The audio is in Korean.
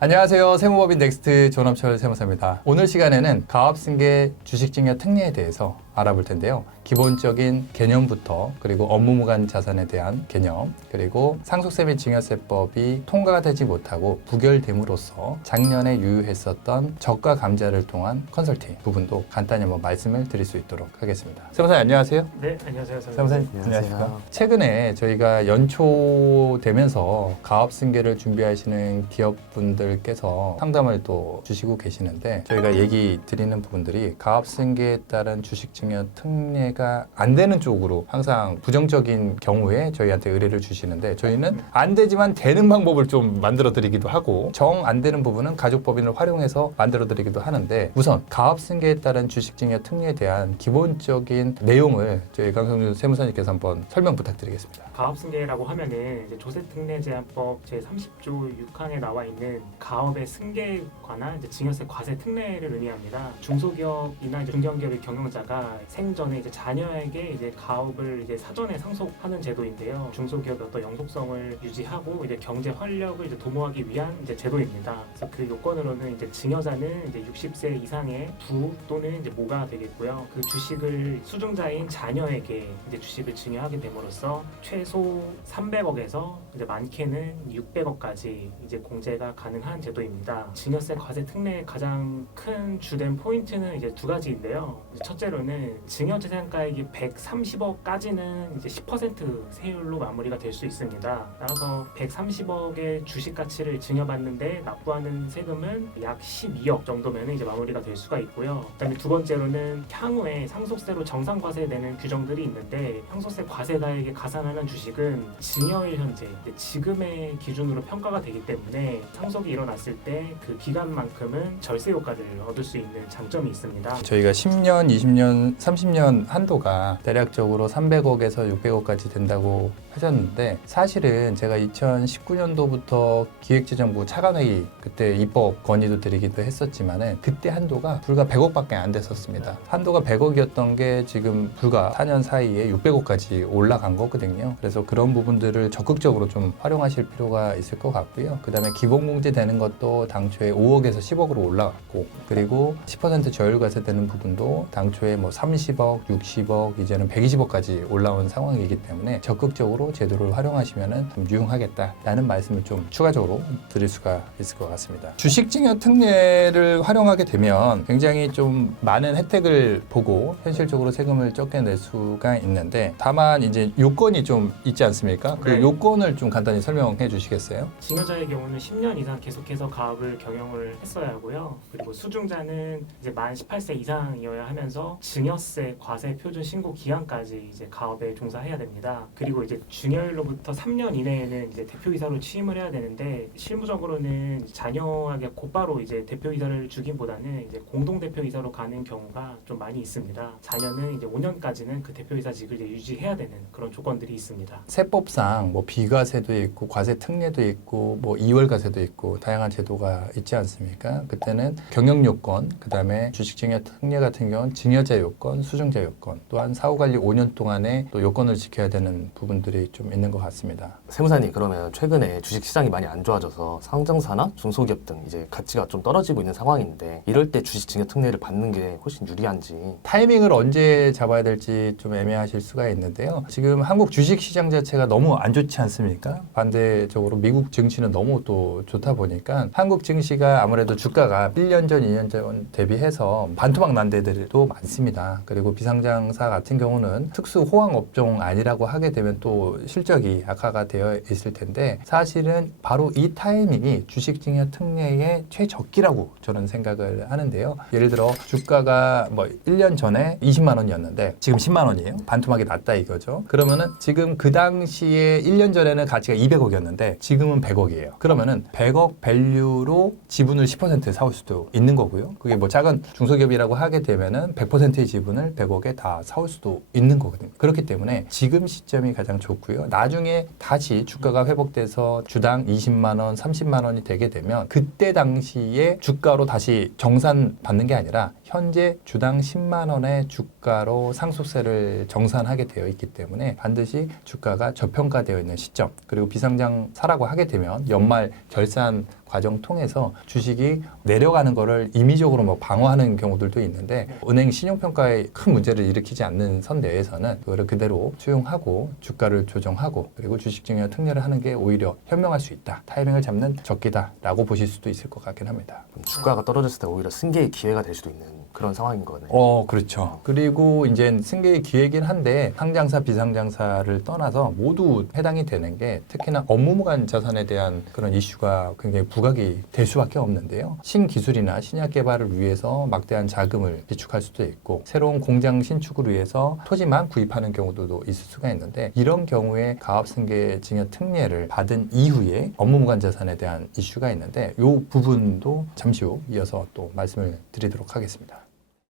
안녕하세요. 세무법인 넥스트 존엄철 세무사입니다. 오늘 시간에는 가압승계 주식증여 특례에 대해서 알아볼 텐데요. 기본적인 개념부터 그리고 업무무관 자산에 대한 개념 그리고 상속세 및 증여세법이 통과가 되지 못하고 부결됨으로써 작년에 유효했었던 저가 감자를 통한 컨설팅 부분도 간단히 한번 말씀을 드릴 수 있도록 하겠습니다. 세무사님 안녕하세요. 네, 안녕하세요. 세무사님 안녕하십니까. 최근에 저희가 연초되면서 가압승계를 준비하시는 기업분들께서 상담을 또 주시고 계시는데 저희가 얘기 드리는 부분들이 가압승계에 따른 주식증여 특례가 안 되는 쪽으로 항상 부정적인 경우에 저희한테 의뢰를 주시는데 저희는 안 되지만 되는 방법을 좀 만들어 드리기도 하고 정 안 되는 부분은 가족법인을 활용해서 만들어 드리기도 하는데 우선 가압승계에 따른 주식증여 특례에 대한 기본적인 내용을 저희 강성준 세무사님께서 한번 설명 부탁드리겠습니다. 가압승계라고 하면은 이제 조세특례제한법 제30조 6항에 나와 있는 가업의 승계에 관한 이제 증여세 과세 특례를 의미합니다. 중소기업이나 이제 중견기업의 경영자가 생전에 이제 자녀에게 이제 가업을 이제 사전에 상속하는 제도인데요. 중소기업의 어떤 영속성을 유지하고 이제 경제 활력을 이제 도모하기 위한 이제 제도입니다. 그래서 그 요건으로는 이제 증여자는 이제 60세 이상의 부 또는 이제 모가 되겠고요. 그 주식을 수중자인 자녀에게 이제 주식을 증여하게 됨으로써 최소 300억에서 이제 많게는 600억까지 이제 공제가 가능한 제도입니다. 증여세 과세 특례의 가장 큰 주된 포인트는 이제 두 가지인데요. 첫째로는 증여재산가액이 130억까지는 이제 10% 세율로 마무리가 될 수 있습니다. 따라서 130억의 주식 가치를 증여받는데 납부하는 세금은 약 12억 정도면 이제 마무리가 될 수가 있고요. 그다음에 두 번째로는 향후에 상속세로 정상과세되는 규정들이 있는데 상속세 과세가액에 가산하는 주식은 증여일 현재 지금의 기준으로 평가가 되기 때문에 상속이 일어났을 때 그 기간만큼은 절세 효과를 얻을 수 있는 장점이 있습니다. 저희가 10년, 20년, 30년 한도가 대략적으로 300억에서 600억까지 된다고 하셨는데 사실은 제가 2019년도부터 기획재정부 차관회의 그때 입법 건의도 드리기도 했었지만은 그때 한도가 불과 100억밖에 안 됐었습니다. 한도가 100억이었던 게 지금 불과 4년 사이에 600억까지 올라간 거거든요. 그래서 그런 부분들을 적극적으로 좀 활용하실 필요가 있을 것 같고요. 그 다음에 기본공제 되는 것도 당초에 5억에서 10억으로 올라갔고 그리고 10% 저율과세 되는 부분도 당초에 뭐 30억, 60억, 이제는 120억까지 올라온 상황이기 때문에 적극적으로 제도를 활용하시면 좀 유용하겠다라는 말씀을 좀 추가적으로 드릴 수가 있을 것 같습니다. 주식증여 특례를 활용하게 되면 굉장히 좀 많은 혜택을 보고 현실적으로 세금을 적게 낼 수가 있는데 다만 이제 요건이 좀 있지 않습니까? 그 네. 요건을 좀 간단히 설명해 주시겠어요? 증여자의 경우는 10년 이상 계속해서 가업을 경영을 했어야 하고요. 그리고 수중자는 이제 만 18세 이상이어야 하면서 증여세 과세 표준 신고 기한까지 이제 가업에 종사해야 됩니다. 그리고 이제 증여일로부터 3년 이내에는 이제 대표이사로 취임을 해야 되는데 실무적으로는 자녀에게 곧바로 이제 대표이사를 주기보다는 이제 공동대표이사로 가는 경우가 좀 많이 있습니다. 자녀는 이제 5년까지는 그 대표이사직을 이제 유지해야 되는 그런 조건들이 있습니다. 세법상 뭐 비과세도 있고 과세 특례도 있고 뭐 이월과세도 있고 다양한 제도가 있지 않습니까? 그때는 경영 요건, 그다음에 주식증여 특례 같은 경우는 증여자 요건, 수중자 요건, 또한 사후관리 5년 동안에 또 요건을 지켜야 되는 부분들이 좀 있는 것 같습니다. 세무사님 그러면 최근에 주식시장이 많이 안 좋아져서 상장사나 중소기업 등 이제 가치가 좀 떨어지고 있는 상황인데 이럴 때 주식증여 특례를 받는 게 훨씬 유리한지 타이밍을 언제 잡아야 될지 좀 애매하실 수가 있는데요. 지금 한국 주식시장 자체가 너무 안 좋지 않습니까? 반대적으로 미국 증시는 너무 또 좋다 보니까 한국 증시가 아무래도 주가가 1년 전, 2년 전 대비해서 반토막 난 데들도 많습니다. 그리고 비상장사 같은 경우는 특수 호황 업종 아니라고 하게 되면 또 실적이 악화가 되어 있을 텐데 사실은 바로 이 타이밍이 주식증여 특례의 최적기라고 저는 생각을 하는데요. 예를 들어 주가가 뭐 1년 전에 20만 원이었는데 지금 10만 원이에요. 반토막이 났다 이거죠. 그러면은 지금 그 당시에 1년 전에는 가치가 200억이었는데 지금은 100억이에요. 그러면은 100억 밸류로 지분을 10% 사올 수도 있는 거고요. 그게 뭐 작은 중소기업이라고 하게 되면은 100%의 지분을 100억에 다 사올 수도 있는 거거든요. 그렇기 때문에 지금 시점이 가장 좋고요. 나중에 다시 주가가 회복돼서 주당 20만 원, 30만 원이 되게 되면 그때 당시에 주가로 다시 정산 받는 게 아니라 현재 주당 10만 원의 주가로 상속세를 정산하게 되어 있기 때문에 반드시 주가가 저평가되어 있는 시점 그리고 비상장사라고 하게 되면 연말 결산 과정 통해서 주식이 내려가는 거를 임의적으로 뭐 방어하는 경우들도 있는데 은행 신용평가에 큰 문제를 일으키지 않는 선 내에서는 그거를 그대로 수용하고 주가를 조정하고 그리고 주식 증여 특례를 하는 게 오히려 현명할 수 있다. 타이밍을 잡는 적기다라고 보실 수도 있을 것 같긴 합니다. 그럼 주가가 떨어졌을 때 오히려 승계의 기회가 될 수도 있는 그런 상황인 거네요. 그렇죠. 그리고 이제 승계의 기회긴 한데 상장사, 비상장사를 떠나서 모두 해당이 되는 게 특히나 업무무관 자산에 대한 그런 이슈가 굉장히 부각이 될 수밖에 없는데요. 신기술이나 신약 개발을 위해서 막대한 자금을 비축할 수도 있고 새로운 공장 신축을 위해서 토지만 구입하는 경우도 있을 수가 있는데 이런 경우에 가업승계 증여 특례를 받은 이후에 업무무관 자산에 대한 이슈가 있는데 이 부분도 잠시 후 이어서 또 말씀을 드리도록 하겠습니다.